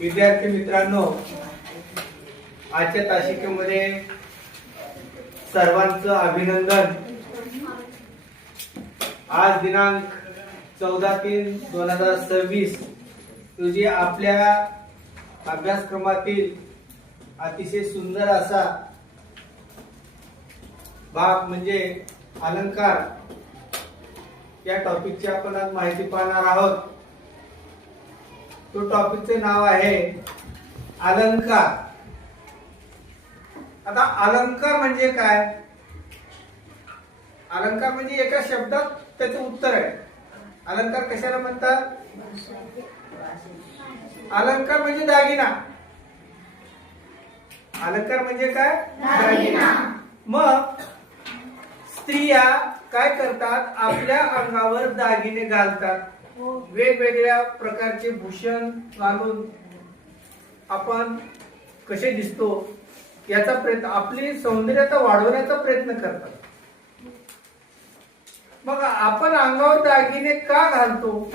विद्यार्थी मित्रांनो, आजच्या तासिकेमध्ये सर्वांचं अभिनंदन। आज दिनांक 14/3/2026 रोजी आपल्या अभ्यासक्रमातील अतिशय सुंदर असा भाग म्हणजे अलंकार या टॉपिकची आपण आज माहिती पाहणार आहोत। तो टॉपिकचे नाव आहे अलंकार। आता अलंकार म्हणजे काय? अलंकार म्हणजे एका शब्दात त्याचं उत्तर आहे। अलंकार कशाला म्हणतात? अलंकार म्हणजे दागिना। अलंकार म्हणजे काय? दागिना। मग स्त्रिया काय करतात? आपल्या अंगावर दागिने घालतात, वेगवेगळ्या प्रकारचे भूषण घालून आपण कसे दिसतो याचा प्रयत्न, आपली सौंदर्यता वाढवण्याचा प्रयत्न करतात। मग आपण अंगावर दागिने का घालतो?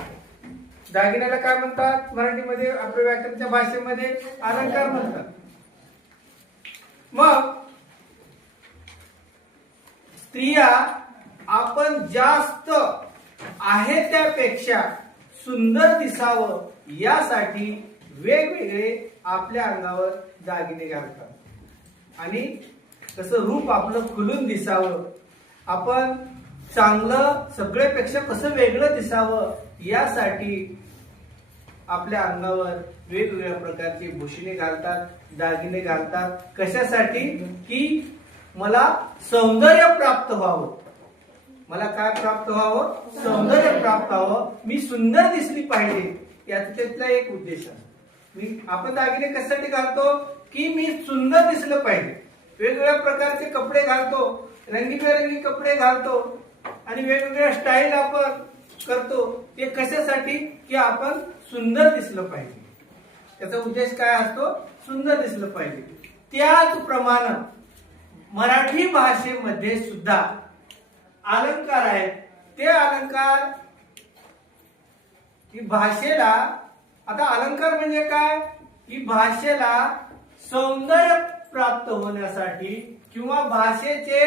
दागिन्याला काय म्हणतात? मराठीमध्ये आपल्या व्याकरणच्या भाषेमध्ये अलंकार म्हणतात। मग स्त्रिया आपण जास्त आहे त्यापेक्षा सुंदर दिसावं यासाठी वेगवेगळे आपल्या अंगावर दागिने घालतात आणि तसं रूप आपलं खुलून दिसावं, आपण चांगलं सगळ्यापेक्षा कसं वेगळं दिसावं यासाठी आपल्या अंगावर वेगवेगळ्या प्रकारचे भूषणे घालतात, दागिने घालतात। कशासाठी? की मला सौंदर्य प्राप्त व्हावं। मला काय प्राप्त व्हावं? सौंदर्य प्राप्त व्हावं, मी सुंदर दिसली पाहिजे, याचा त्यातला एक उद्देश आहे। आपण दागिने कशासाठी घालतो? की मी सुंदर दिसलं पाहिजे। वेगवेगळ्या प्रकारचे कपडे घालतो, रंगीबेरंगी कपडे घालतो आणि वेगवेगळ्या स्टाईल आपण करतो। ते कशासाठी? की आपण सुंदर दिसलं पाहिजे। त्याचा उद्देश काय असतो? सुंदर दिसलं पाहिजे। त्याचप्रमाणे मराठी भाषेमध्ये सुद्धा अलंकार आहेत। ते अलंकार ही भाषेला, आता अलंकार म्हणजे काय? ही भाषेला सौंदर्य प्राप्त होण्यासाठी किंवा भाषेचे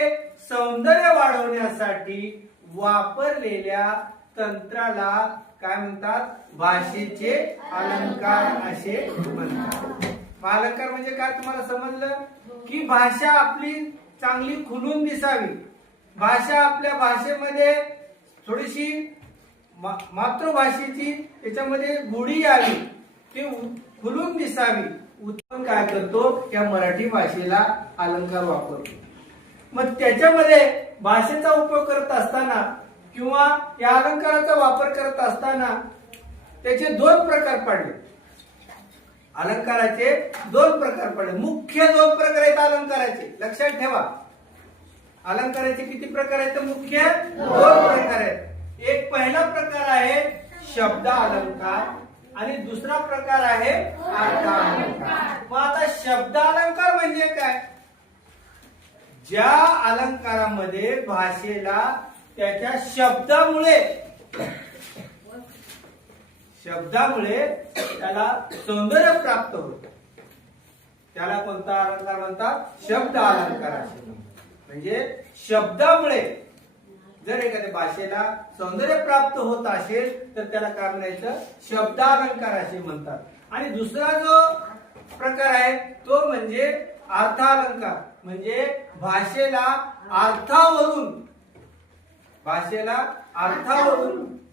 सौंदर्य वाढवण्यासाठी वापरलेल्या तंत्राला काय म्हणतात? भाषेचे अलंकार असे म्हणतात। अलंकार म्हणजे काय तुम्हाला समजलं? की भाषा आपली चांगली खुलून दिसावी, भाषा आपल्या भाषेमध्ये थोडीशी मातृभाषेची त्याच्यामध्ये गोडी यावी, ती खुलून दिसावी। उत्तम काय करतो? या मराठी भाषेला अलंकार वापरतो। मग त्याच्यामध्ये भाषेचा उपयोग करत असताना किंवा या अलंकाराचा वापर करत असताना त्याचे दोन प्रकार पडले। अलंकाराचे दोन प्रकार पडले, मुख्य दोन प्रकार आहेत अलंकाराचे, लक्षात ठेवा। अलंकाराचे किती प्रकार आहेत? मुख्य दोन प्रकार आहेत। एक पहिला प्रकार आहे शब्द अलंकार आणि दुसरा प्रकार आहे अर्थ अलंकार। मग आता शब्द अलंकार म्हणजे काय? ज्या अलंकारामध्ये भाषेला त्याच्या शब्दामुळे त्याला सौंदर्य प्राप्त होतं, त्याला कोणता अलंकार म्हणतात? शब्द अलंकार असे। म्हणजे शब्दामुळे जर एखाद्या भाषेला सौंदर्य प्राप्त होत असेल तर त्याला काय म्हणायचं? शब्दालंकार असे म्हणतात। आणि दुसरा जो प्रकार आहे तो म्हणजे अर्थालंकार। म्हणजे भाषेला अर्थावरून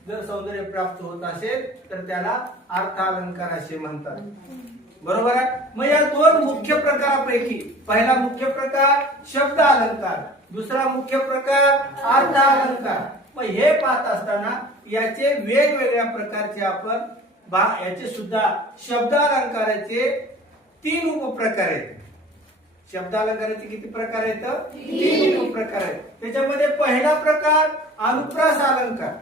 जर सौंदर्य प्राप्त होत असेल तर त्याला अर्थालंकार असे म्हणतात। बरोबर आहे? मग या दोन मुख्य प्रकारापैकी पहिला मुख्य प्रकार शब्द अलंकार, दुसरा मुख्य प्रकार अर्थ अलंकार। मग हे पाहत असताना याचे वेगवेगळ्या प्रकारचे आपण याचे सुद्धा शब्द अलंकाराचे तीन उपप्रकार आहेत। शब्द अलंकाराचे किती प्रकार आहेत? तीन उपप्रकार आहेत। त्याच्यामध्ये पहिला प्रकार अनुप्रास अलंकार।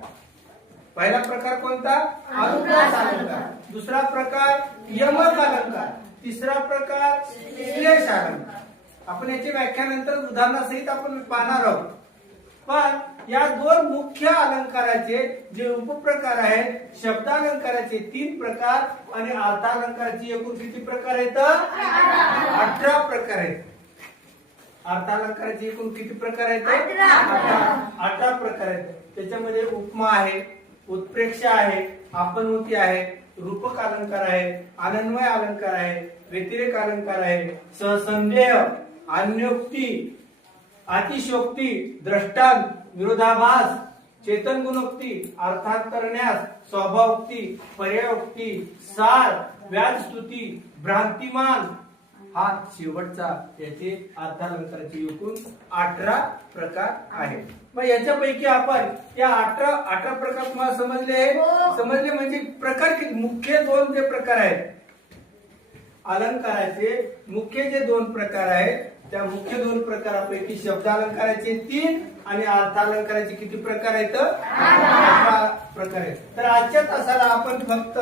पहिला प्रकार कोणता? अनुप्रास अलंकार। दुसरा प्रकार यमक अलंकार, तिसरा प्रकार श्लेष अलंकार। आपण याची व्याख्या नंतर उदाहरणासहित आपण पाहणार आहोत। पण या दोन मुख्य अलंकाराचे जे उपप्रकार आहेत, शब्दालंकाराचे 3 प्रकार आणि अर्थालंकाराचे एकूण किती प्रकार आहेत? 18 प्रकार आहेत. अर्थालंकाराचे एकूण किती प्रकार आहेत? 18 प्रकार आहेत. त्याच्यामध्ये उपमा आहे, उत्प्रेक्ष आहे, आपनुती आहे, रूपक अलंकार आहे, अनन्वय अलंकार आहे, व्यतिरेक अलंकार आहे, सहसंदेह, अन्योक्ती, अतिशोक्ती, दृष्टांत, विरोधाभास, चेतन गुणोक्ती, अर्थांतरण्यास, स्वभावोक्ती, पर्यायोक्ती, सार, व्याजस्तुती, भ्रांतिमान, हा शेवटचा याचे अर्थालंकाराचे एकूण 18 प्रकार आहेत. मग याच्यापैकी आपण या 18 प्रकार तुम्हाला समजले? समजले म्हणजे प्रकार किती? मुख्य 2 जे प्रकार आहेत अलंकाराचे, मुख्य जे 2 प्रकार आहेत त्या मुख्य 2 प्रकारापैकी शब्दालंकाराचे 3 आणि अर्थालंकाराचे किती प्रकार आहेत? 18 प्रकार आहेत. तर आजच्या तासाला आपण फक्त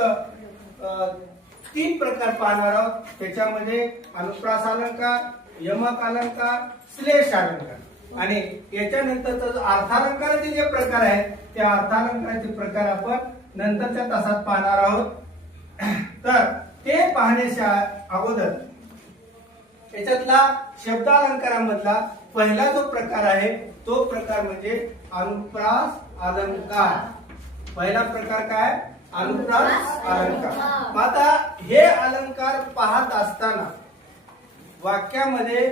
3 प्रकार पाहणार आहोत. त्याच्यामध्ये अनुप्रास अलंकार, यमक अलंकार, श्लेष अलंकार आणि याच्यानंतर अर्थालंकाराचे जे प्रकार आहेत त्या अर्थालंकाराचे प्रकार आपण नंतरच्या तासात पाहणार आहोत. तर ते पाहण्याच्या अगोदर याच्यातला शब्दालंकारामधला पहिला जो प्रकार आहे तो प्रकार म्हणजे अनुप्रास अलंकार. पहिला प्रकार काय? अनुप्रास अलंकार. आता हे अलंकार पाहत असताना वाक्यामध्ये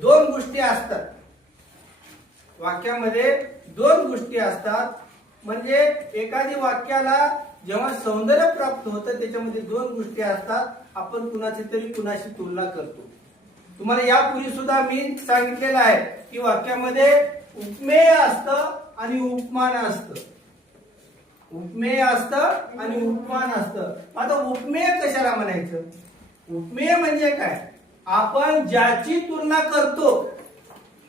2 गोष्टी असतात. वाक्यामध्ये 2 गोष्टी असतात. म्हणजे एखादी वाक्याला जेव्हा सौंदर्य प्राप्त होतं त्याच्यामध्ये 2 गोष्टी असतात. आपण कुणाची तरी कुणाशी तुलना करतो. तुम्हाला यापूर्वी सुद्धा मी सांगितलेलं आहे की वाक्यामध्ये उपमेय असतं आणि उपमान असतं. उपमेय असतं आणि उपमान असतं. आता उपमेय कशाला म्हणायचं? उपमेय म्हणजे काय? आपण ज्याची तुलना करतो,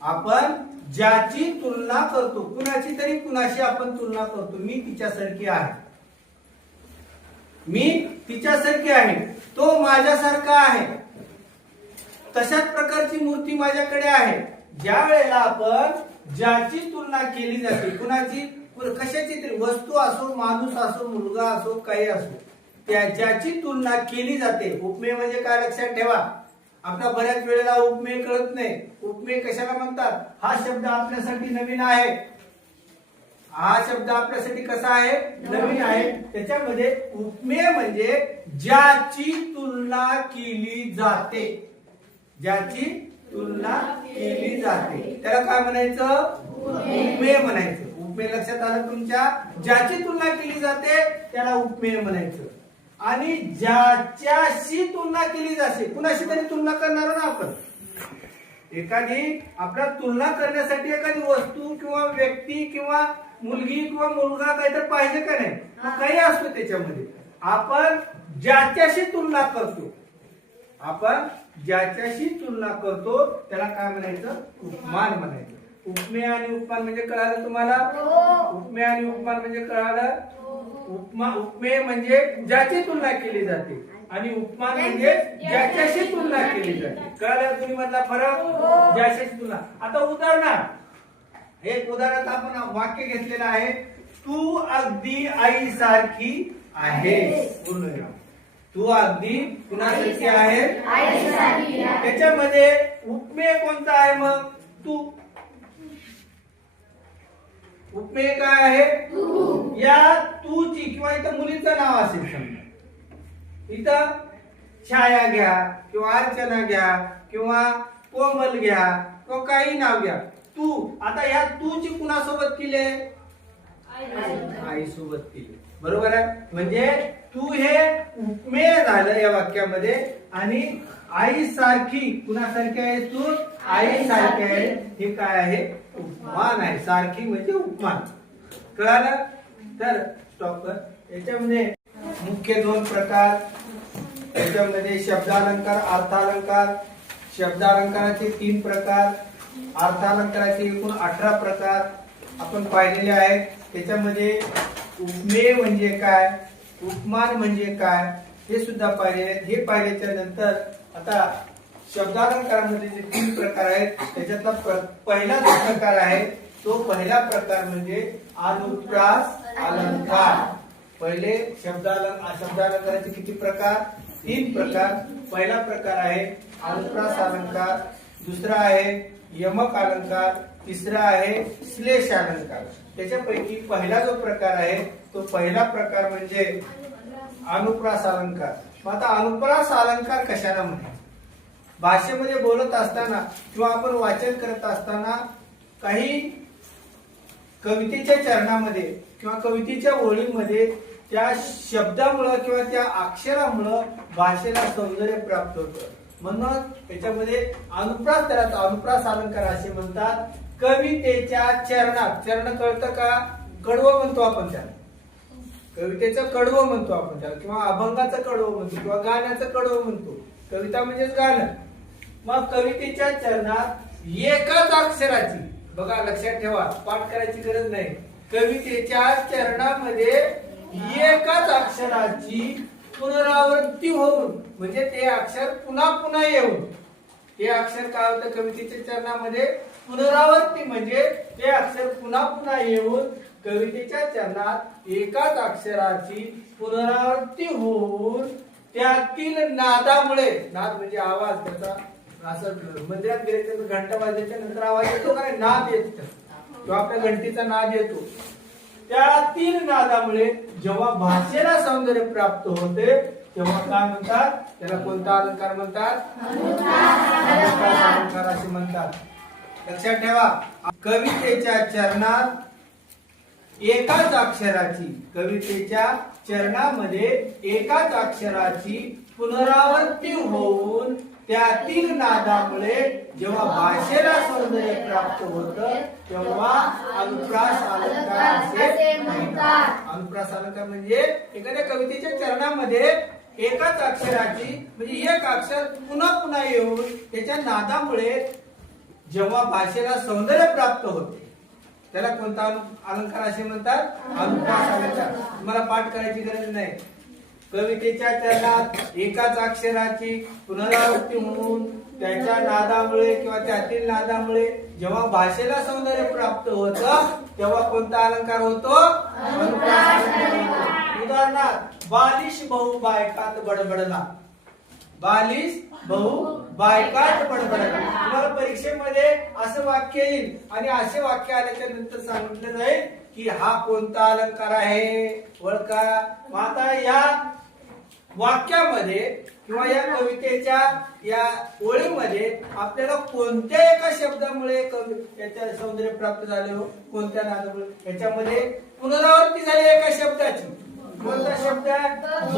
आपण ज्याची तुलना करतो, कुणाची तरी कुणाशी आपण तुलना करतो. मी तिच्यासारखी आहे, मी तिच्यासारखी आहे, तो माझ्यासारखा आहे, तशाच प्रकारची मूर्ती माझ्याकडे आहे. ज्या वेळेला आपण ज्याची तुलना केली जाते, कुणाची, कशाची तरी वस्तू असो, माणूस असो, मुलगा असो, काही असो, त्या ज्याची तुलना केली जाते. उपमेय म्हणजे काय लक्षात ठेवा. आपला बऱ्याच वेळेला उपमेय कळत नाही. उपमेय कशाला म्हणतात? हा शब्द आपल्यासाठी नवीन आहे. हा शब्द आपल्यासाठी कसा आहे? नवीन आहे. त्याच्यामध्ये उपमेय म्हणजे ज्याची तुलना केली जाते, ज्याची तुलना केली जाते त्याला काय म्हणायचं? उपमेय म्हणायचं. उपमेय लक्षात आलं तुमच्या? ज्याची तुलना केली जाते त्याला उपमेय म्हणायचं. आणि ज्याच्याशी तुलना केली जाते, कुणाशी तरी तुलना करणार ना आपण. एखादी आपल्या तुलना करण्यासाठी एखादी वस्तू किंवा व्यक्ती किंवा मुलगी किंवा मुलगा काहीतरी पाहिजे का नाही? काही असतो त्याच्यामध्ये. आपण ज्याच्याशी तुलना करतो, आपण ज्याच्याशी तुलना करतो त्याला काय म्हणायचं? उपमान म्हणायचं. उपमेय आणि उपमान म्हणजे कळालं तुम्हाला? उपमेय आणि उपमान म्हणजे कळालं? उपमेय म्हणजे ज्याची तुलना केली जाते आणि उपमान म्हणजे ज्याच्याशी तुलना केली जाते. कळालं दोन्ही मधला फरक? ज्याच्याशी तुलना. आता उदाहरणार्थ, एक उदाहरणार्थ आपण वाक्य घेतलेलं आहे, तू अगदी आई सारखी आहेस. पूर्ण विराम. तू अगदी कुणासारखी आहे? त्याच्यामध्ये उपमेय कोणता आहे? मग तू. उपमेय काय आहे? या तूची किंवा इथं मुलीचं नाव असेल समजा, इथं छाया घ्या किंवा अर्चना घ्या किंवा कोमल घ्या किंवा काही नाव घ्या, तू. आता या तूची कुणासोबत केली? आई सोबत केली. बरोबर आहे. म्हणजे तू हे उपमेय झालं या वाक्यामध्ये. आणि आई सारखी, कुणासारखी आहे तू? आई सारखी आहे. हे काय आहे? उपमान आहे. सारखी म्हणजे उपमान. कळालं? तर स्टॉप कर. याच्यामध्ये मुख्य 2 प्रकार, त्याच्यामध्ये शब्दालंकार, अर्थालंकार. शब्दालंकाराचे 3 प्रकार, अर्थालंकाराचे एकूण 18 प्रकार आपण पाहिलेले आहेत. त्याच्यामध्ये उपमेय म्हणजे काय, उपमान म्हणजे काय हे सुद्धा पाहिलेले आहेत. हे पाहिल्याच्या नंतर आता शब्दालंकारामध्ये जे 3 प्रकार आहेत त्याच्यातला पहिला जो प्रकार आहे तो पहिला प्रकार म्हणजे अनुप्रास अलंकार. पहिले शब्दालंकाराचे किती प्रकार? 3 प्रकार. पहिला प्रकार आहे अनुप्रास अलंकार, दुसरा आहे यमक अलंकार, तिसरा आहे श्लेष अलंकार. त्याच्यापैकी पहिला जो प्रकार आहे तो पहिला प्रकार म्हणजे अनुप्रास अलंकार. मग आता अनुप्रास अलंकार कशाला म्हणे? भाषेमध्ये बोलत असताना किंवा आपण वाचन करत असताना काही कवितेच्या चरणामध्ये किंवा कवितेच्या ओळींमध्ये त्या शब्दामुळे किंवा त्या अक्षरामुळे भाषेला सौंदर्य प्राप्त होतं. म्हणून त्याच्यामध्ये अनुप्रास, त्याला अनुप्रास अलंकार असे म्हणतात. कवितेच्या चरणात, चरण कळतं का? कडवं म्हणतो आपण त्याला, कवितेचं कडवं म्हणतो आपण त्याला, किंवा अभंगाचं कडवं म्हणतो, किंवा गाण्याचं कडवं म्हणतो. कविता म्हणजेच गाणं. मग कवितेच्या चरणात एकाच अक्षराची, बघा लक्षात ठेवा, पाठ करायची गरज नाही. कवितेच्या चरणामध्ये एकाच अक्षराची पुनरावृत्ती होऊन, म्हणजे ते अक्षर पुन्हा पुन्हा येऊन, ते अक्षर काय होतं कवितेच्या चरणामध्ये? पुनरावृत्ती, म्हणजे ते अक्षर पुन्हा पुन्हा येऊन कवितेच्या चरणात एकाच अक्षराची पुनरावृत्ती होऊन त्यातील नादामुळे, नाद म्हणजे आवाज, त्याचा असं मंदिरात गेले घंटा वाजल्याच्या नंतर आवाज येतो काय? नाद येतो, किंवा आपल्या घंटीचा नाद येतो. त्यातील नादामुळे जेव्हा भाषेला सौंदर्य प्राप्त होते तेव्हा काय म्हणतात? त्याला कोणता अलंकार म्हणतात? अनुप्रास अलंकार असे म्हणतात. लक्षात ठेवा, कवितेच्या चरणात एकाच अक्षराची, कवितेच्या चरणामध्ये एकाच अक्षराची पुनरावृत्ती होऊन त्यातील नादामुळे जेव्हा भाषेला सौंदर्य प्राप्त होतं तेव्हा अनुप्रास अलंकार असे म्हणतात. अनुप्रास अलंकार म्हणजे एखाद्या कवितेच्या चरणामध्ये एकाच अक्षराची, म्हणजे एक अक्षर पुन्हा पुन्हा येऊन त्याच्या नादामुळे जेव्हा भाषेला सौंदर्य प्राप्त होते त्याला कोणता अलंकार असे म्हणतात? अनुप्रास अलंकार. तुम्हाला पाठ करायची गरज नाही. कवितेच्या चरणात एकाच अक्षराची पुनरावृत्ती होऊन त्याच्या नादामुळे किंवा त्यातील नादामुळे जेव्हा भाषेला सौंदर्य प्राप्त होतं तेव्हा कोणता अलंकार होतो? अनुप्रास अलंकार. उदाहरणार्थ, बालिश भाऊ बायकात बडबडला. बालिश भाऊ बायकात बडबडला. तुम्हाला परीक्षेमध्ये असं वाक्य येईल आणि असे वाक्य आल्याच्या नंतर सांगितलं जाईल की हा कोणता अलंकार आहे, ओळखा. आता या वाक्यामध्ये किंवा या कवितेच्या या ओळीमध्ये आपल्याला कोणत्या एका शब्दामुळे याच्या सौंदर्य प्राप्त झाले हो? कोणत्या नादामुळे? याच्यामध्ये पुनरावृत्ती झाली एका शब्दाची. कोणता शब्द आहे? ब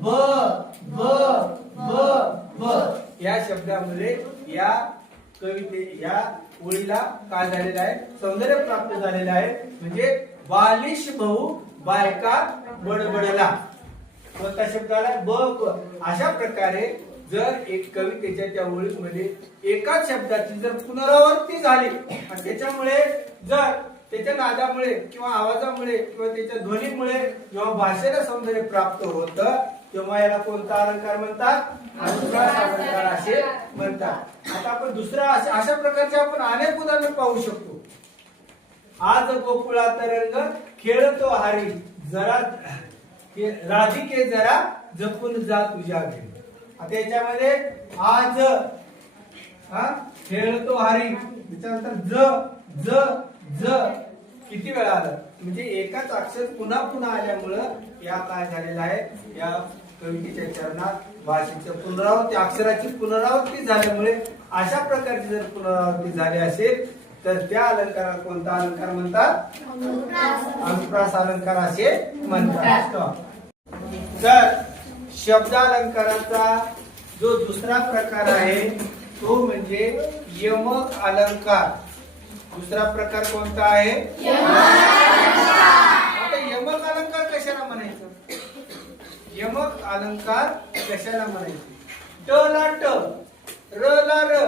ब ब ब ब. या शब्दामध्ये या या ओळीला काय झालेलं आहे? सौंदर्य प्राप्त झालेलं आहे. म्हणजे बालिश भाऊ बायकात बडबडला. कोणता शब्द आला? ब ब. अशा प्रकारे जर एक कवितेच्या त्या ओळीमध्ये एकाच शब्दाची जर पुनरावृत्ती झाली आणि त्याच्यामुळे जर त्याच्या नादामुळे किंवा आवाजामुळे किंवा त्याच्या ध्वनीमुळे जेव्हा भाषेला सौंदर्य प्राप्त होतं तेव्हा याला कोणता अलंकार म्हणतात? अनुप्रास अलंकार असे म्हणतात. आता आपण दुसरा अशा प्रकारचे आपण अनेक उदाहरण पाहू शकतो. आज गोकुळात रंग खेळतो हरी, जरा राधिके जरा जपून जा तुझ्या घरी. आता याच्यामध्ये आज खेळतो हरी, त्याच्यानंतर ज ज ज किती वेळा आलं? म्हणजे एकाच अक्षर पुन्हा पुन्हा आल्यामुळं या काय झालेलं आहे? या कवितेच्या चरणात भाषेच्या पुनरावृत्ती, अक्षराची पुनरावृत्ती झाल्यामुळे अशा प्रकारची जर पुनरावृत्ती झाली असेल तर त्या अलंकाराला कोणता अलंकार म्हणतात? अनुप्रास अलंकार असे म्हणतात. तर शब्दालंकाराचा जो दुसरा प्रकार आहे तो म्हणजे यमक अलंकार. दुसरा प्रकार कोणता आहे? आता यमक अलंकार कशाला म्हणायचं? यमक अलंकार कशाला म्हणायचे? ट ला ट, र ला र,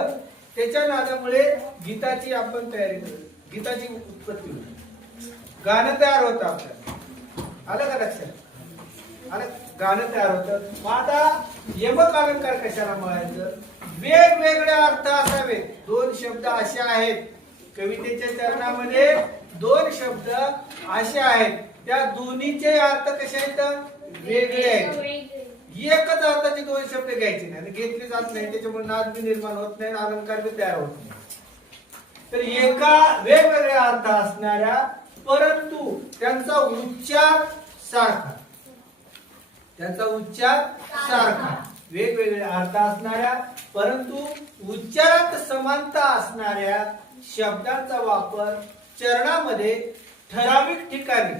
त्याच्या नादामुळे गीताची आपण तयारी करतो, गीताची उत्पत्ती होते, गाणं तयार होतं आपल्याला. आलं का लक्षात? आलं? गाणं तयार होतं. मग आता यमक अलंकार कशाला म्हणायचं? वेगवेगळे अर्थ असावेत. दोन शब्द असे आहेत कवितेच्या चरणामध्ये दोन शब्द असे आहेत, त्या दोन्हीचे अर्थ कसे आहेत? वेगळे आहेत. एकच अर्थाचे दोन शब्द घ्यायचे नाही, घेतले जात नाही, त्याच्यामुळे नाद बी निर्माण होत नाही, अलंकार बी तयार होत नाही. तर एका वेगवेगळ्या अर्थ असणाऱ्या परंतु त्यांचा उच्चार सारखा, त्यांचा उच्चार सारखा, वेगवेगळे अर्थ असणाऱ्या परंतु उच्चारात समानता असणाऱ्या शब्दांचा वापर चरणामध्ये ठराविक ठिकाणी,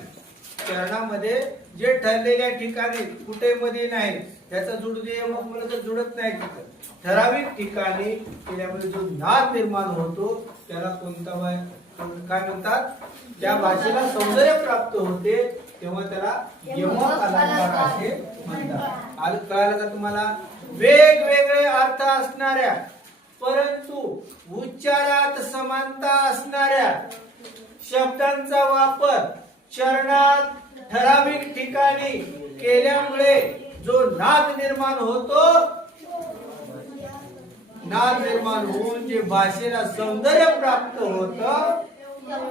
चरणामध्ये जे ठरलेल्या ठिकाणी, कुठे मध्ये नाही, त्याचा जुडू दे मग मला तर जुडत नाही, ठराविक ठिकाणी केल्यामुळे जो नाद निर्माण होतो त्याला कोणता काय म्हणतात? त्या भाषेला सौंदर्य प्राप्त होते तेव्हा त्याला यमक अलंकार असे म्हणतात. आलं कळालं का तुम्हाला? वेगवेगळे अर्थ असणाऱ्या परंतु उच्चारात समानता असणाऱ्या शब्दांचा वापर चरणात ठराविक ठिकाणी केल्यामुळे जो नाद निर्माण होतो, नाद निर्माण होऊन जे भाषेला सौंदर्य प्राप्त होतं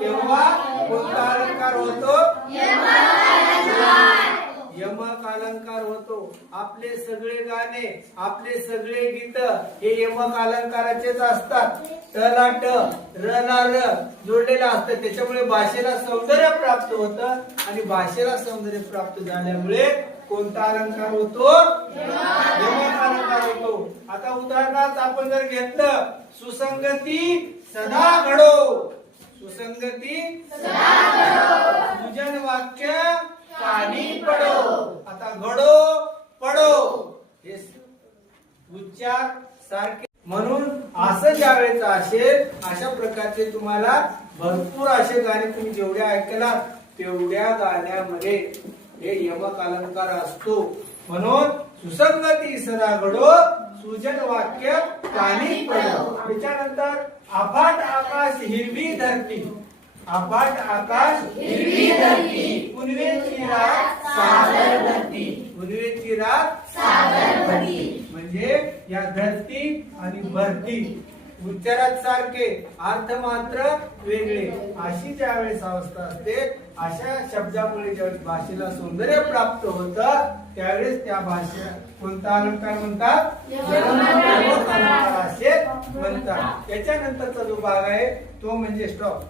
तेव्हा कोणता अलंकार होतो? यमक अलंकार होतो. आपले सगळे गाणे, आपले सगळे गीत हे यमक अलंकाराचेच असतात. ट ला ट, र ला र जोडलेलं असतं, त्याच्यामुळे भाषेला सौंदर्य प्राप्त होतं आणि भाषेला सौंदर्य प्राप्त झाल्यामुळे कोणता अलंकार होतो? यमक अलंकार होतो. आता उदाहरणार्थ आपण जर घेतलं, सुसंगती सदा घडो, सुसंगती सदा घडो, सुजन वाक्य पाणी पडो. आता घडो पडो हे उच्चार सारखे, म्हणून असं ज्यावेळेस असेल अशा प्रकारचे तुम्हाला भरपूर असे गाणे तुम्ही जेवढे ऐकलात तेवढ्या गाण्यामध्ये हे यमक अलंकार असतो. म्हणून सुसंगती सदा घडो, सुजन वाक्य पाणी पडो. त्याच्यानंतर अफाट आकाश हिरवी धरती, अफाट आकाश हिरवी धरती, पुनवेची रात सागर भरती, पुनवेची रात सागर भरती. म्हणजे या धरती आणि भरती उच्चारात सारखे, अर्थ मात्र वेगळे, अशी ज्यावेळेस अवस्था असते, अशा शब्दामुळे ज्यावेळेस भाषेला सौंदर्य प्राप्त होतं त्यावेळेस त्या भाषेला कोणता अलंकार म्हणतात? यमक अलंकार असे म्हणतात. त्याच्यानंतरचा जो भाग आहे तो म्हणजे स्टॉप.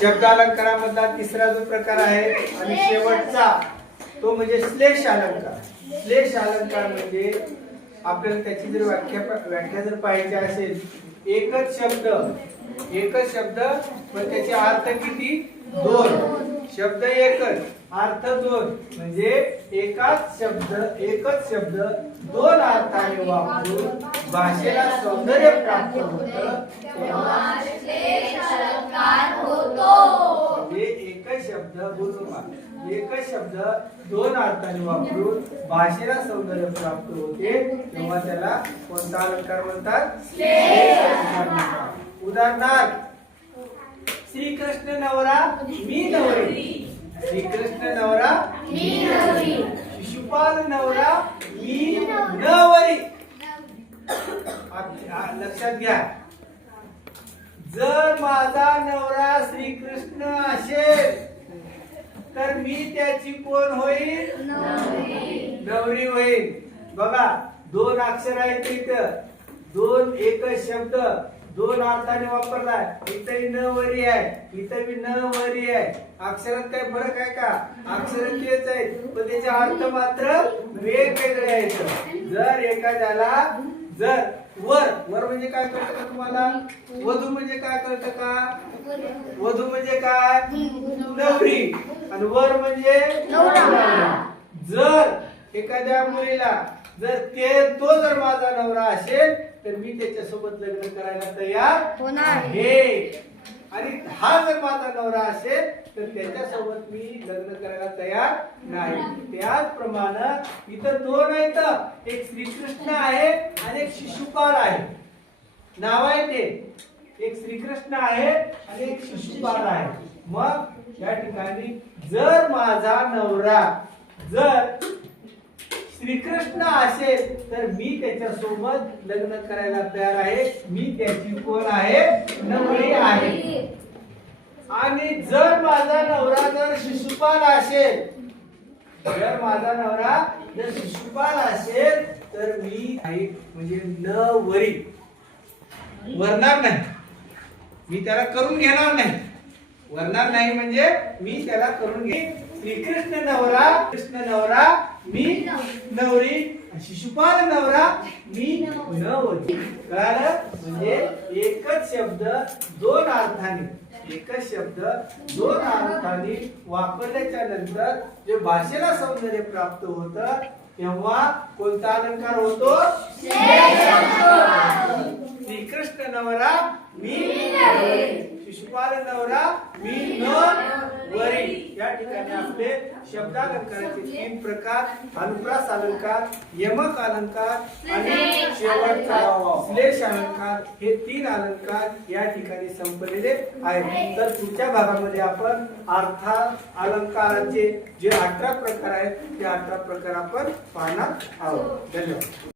शब्द अलंकारामधला तिसरा जो प्रकार आहे आणि शेवटचा तो म्हणजे श्लेष अलंकार. श्लेष अलंकार म्हणजे आपल्याला त्याची जर व्याख्या जर पाहिजे असेल, एकच शब्द पण त्याचे अर्थ किती? दोन. शब्द एकच, अर्थ दोन, म्हणजे एकच शब्द दोन अर्थाने वापरून भाषेला सौंदर्य प्राप्त होतं तेव्हा श्लेष अलंकार होतो. म्हणजे एकच शब्द दोन अर्थाने वापरून भाषेला सौंदर्य प्राप्त होते तेव्हा त्याला कोणता अलंकार म्हणतात? श्लेष अलंकार म्हणतात. उदाहरणार्थ, श्रीकृष्ण नवरा मी नवरी, श्रीकृष्ण नवरा मी नवरी, शिशुपाल नवरा मी नवरी. लक्षात घ्या, जर माझा नवरा श्रीकृष्ण असेल तर मी त्याची कोण होईल? नवरी होईल. बघा, दोन अक्षर आहेत इथं, दोन एकच शब्द दोन अर्थाने वापरलाय. इथंही नवरी आहे, इथं बी नवरी आहे. अक्षरात काही फरक आहे का? अक्षर तेच आहेत पण त्याचे अर्थ मात्र वेगवेगळे आहेत. जर एखाद्याला जर वर म्हणजे काय कळतं का तुम्हाला? वधू म्हणजे काय कळतं का? वधू म्हणजे काय? नवरी. आणि वर म्हणजे नवरा. जर एखाद्या मुलीला तो जर माझा नवरा असेल तर मी त्याच्यासोबत लग्न करायला तयार आहे. आणि हा जर माझा नवरा असेल तर त्याच्यासोबत मी लग्न करायला तयार नाही. त्याचप्रमाणे इथं दोन आहेत, एक श्रीकृष्ण आहे आणि एक शिशुपाल आहे. नाव आहे ते, एक श्रीकृष्ण आहे आणि एक शिशुपाल आहे. मग या ठिकाणी जर माझा नवरा जर श्रीकृष्ण असेल तर मी त्याच्यासोबत लग्न करायला तयार आहे, मी त्याची कोण आहे, नवरी आहे. आणि जर माझा नवरा जर शिशुपाल असेल, जर माझा नवरा जर शिशुपाल असेल तर मी आहे म्हणजे नवरी वरणार नाही, मी त्याला करून घेणार नाही. वरणार नाही म्हणजे मी त्याला करून घे. श्रीकृष्ण नवरा, कृष्ण नवरा, मी नवरी, शिशुपाल नवरा, मी नवरी. कळालं? म्हणजे एकच शब्द दोन अर्थाने, एकच शब्द दोन अर्थाने वापरल्याच्या नंतर जे भाषेला सौंदर्य प्राप्त होतं तेव्हा कोणता अलंकार होतो? श्रीकृष्ण नवरा, मी शिशुपाल नवरा, मी नवरी. या ठिकाणी आपले शब्दालंकाराचे तीन प्रकार, अनुप्रास अलंकार, यमक अलंकार आणि शेवटचा श्लेष अलंकार, हे तीन अलंकार या ठिकाणी संपलेले आहेत. तर पुढच्या भागामध्ये आपण अर्थ अलंकाराचे जे 18 प्रकार आहेत ते 18 प्रकार आपण पाहणार आहोत. धन्यवाद.